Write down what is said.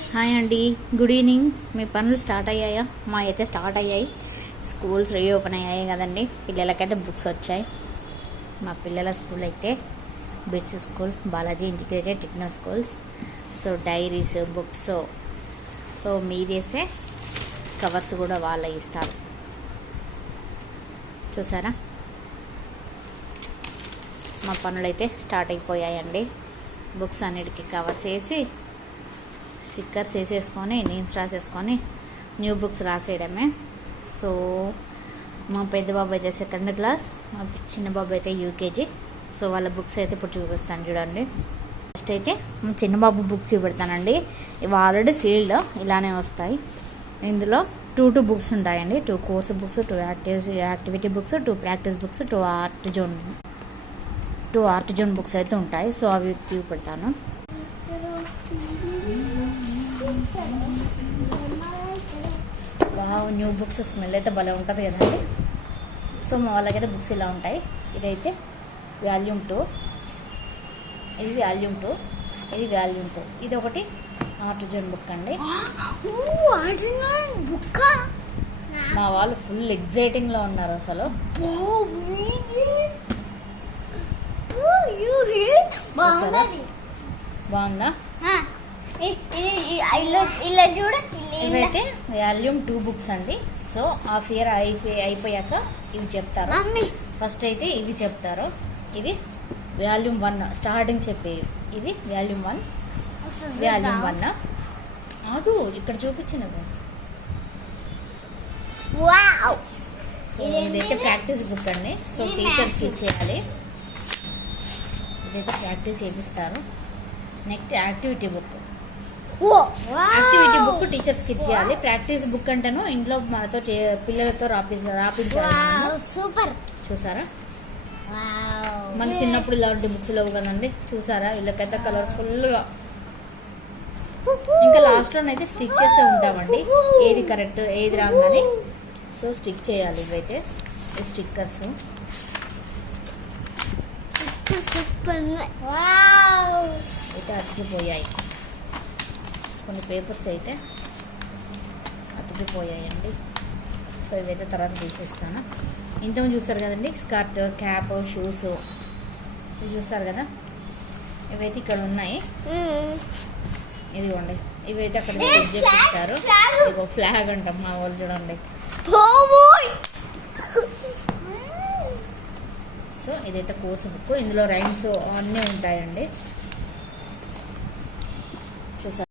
Hi అండి, good evening. మీ పనులు start అయ్యాయా? మా అయితే స్టార్ట్ అయ్యాయి. స్కూల్స్ రీఓపెన్ అయ్యాయి కదండి. పిల్లలకైతే బుక్స్ వచ్చాయి. మా పిల్లల స్కూల్ అయితే BITS school, Balaji integrated techno schools. So diaries, books, so మీదేసే కవర్స్ కూడా వాళ్ళే ఇస్తారు. చూసారా, మా పనులు అయితే స్టార్ట్ అయిపోయాయండి. బుక్స్ అన్నిటికీ కవర్ చేసి స్టిక్కర్స్ వేసేసుకొని నేమ్స్ రాసేసుకొని న్యూ బుక్స్ రాసేయడమే. సో మా పెద్ద బాబు అయితే సెకండ్ క్లాస్, మా చిన్న బాబు అయితే యూకేజీ. సో వాళ్ళ బుక్స్ అయితే ఇప్పుడు చూపిస్తాను చూడండి. ఫస్ట్ అయితే మా చిన్న బాబు బుక్స్ చూపెడతానండి. ఇవి ఆల్రెడీ సీల్డ్ ఇలానే వస్తాయి. ఇందులో 2 బుక్స్ ఉంటాయండి. 2 course books, 2 activity books, 2 practice books, 2 art zone books అయితే ఉంటాయి. సో అవి చూపెడతాను. న్యూ బుక్స్ స్మెల్ అయితే భలే ఉంటుంది కదండి. సో మా వాళ్ళకైతే బుక్స్ ఇలా ఉంటాయి. ఇదైతే వాల్యూమ్ 2, ఇది వాల్యూమ్ 2, ఇది వాల్యూమ్ 2. ఇది ఒకటి ఆర్ట్ జోన్ బుక్ అండి. మా వాళ్ళు ఫుల్ ఎగ్జైటింగ్లో ఉన్నారు అసలు. బాగుందా? ఇవైతే వాల్యూమ్ 2 బుక్స్ అండి. సో హాఫ్ ఇయర్ అయిపోయాక ఇవి చెప్తారు. ఫస్ట్ అయితే ఇవి చెప్తారు. ఇవి వాల్యూమ్ 1 స్టార్టింగ్ చెప్పేవి. ఇది వాల్యూమ్ 1, వాల్యూమ్ 1. ఆగు, ఇక్కడ చూపించినవి. సో ఇదైతే ప్రాక్టీస్ బుక్ అండి. సో టీచర్స్కి ఇచ్చేయాలి. ఇదైతే ప్రాక్టీస్ చేపిస్తారు. Next activity book. Activity book టీచర్స్కి ఇచ్చేయాలి. ప్రాక్టీస్ బుక్ అంటేను ఇంట్లో మనతో పిల్లలతో రాపించాలి. సూపర్. చూసారా, మన చిన్నప్పుడు ఇలాంటి బుక్స్ లేవు కదండి. చూసారా, వీళ్ళకైతే కలర్ఫుల్గా. ఇంకా లాస్ట్లోనైతే స్టిక్ చేసే ఉంటామండి, ఏది కరెక్ట్ ఏది రాంగ్ అని. సో స్టిక్ చేయాలి. ఇవైతే స్టిక్కర్స్ అయితే అతికిపోయాయి. కొన్ని పేపర్స్ అయితే అతికిపోయాయండి. సో ఇవైతే తర్వాత తీసేస్తాను. ఇంతకుముందు చూస్తారు కదండి, స్కర్ట్, క్యాప్, షూస్ ఇవి చూస్తారు కదా. ఇవైతే ఇక్కడ ఉన్నాయి. ఇదిగోండి, ఇవైతే అక్కడ స్టిచ్ చేపిస్తారు. ఇదిగో ఫ్లాగ్ అంటాం మా వాళ్ళు, చూడండి. సో ఇదైతే కోర్సు బుక్. ఇందులో రైమ్స్ అన్నీ ఉంటాయండి. చూసారు.